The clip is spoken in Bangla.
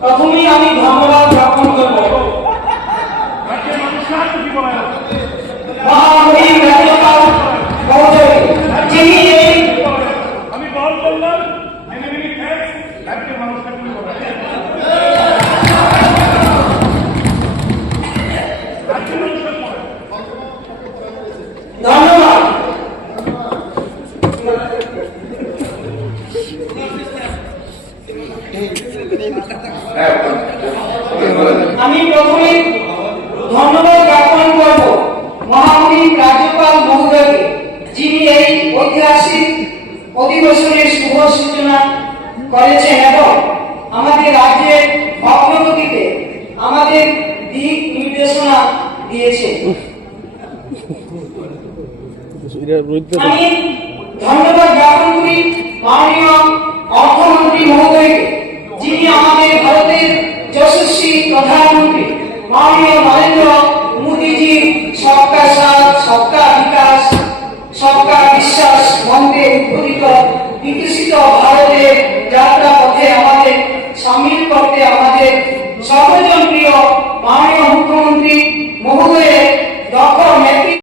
প্রথমেই আমি ধন্যবাদ জ্ঞাপন করব মহামহিম রাজ্যপাল মহোদয়, যিনি এই আমি বল করলাম ধন্যবাদ। আমি প্রথমে ধন্যবাদ জ্ঞাপন করব মহামহিম রাজ্যপাল মহোদয়কে, যিনি এই ঐতিহাসিক অধিবেশনের শুভ সূচনা করেছেন এবং আমাদের রাজ্যের অগ্রগতিতে আমাদের দিক নির্দেশনা দিয়েছে। আমি ধন্যবাদ জ্ঞাপন করি মাননীয় অর্থমন্ত্রী মহোদয়কে, যিনি আমাদের ভারতের যশস্বী প্রধানমন্ত্রী মাননীয় নরেন্দ্র মোদীজির সবকা সাথ সবকা বিকাশ সবকা বিশ্বাস মন্ত্রে উদ্বোধিত বিকশিত ভারতের যাত্রা পথে আমাদের সামিল করতে আমাদের সর্বজন প্রিয় মাননীয় মুখ্যমন্ত্রী মহোদয়ের দক্ষ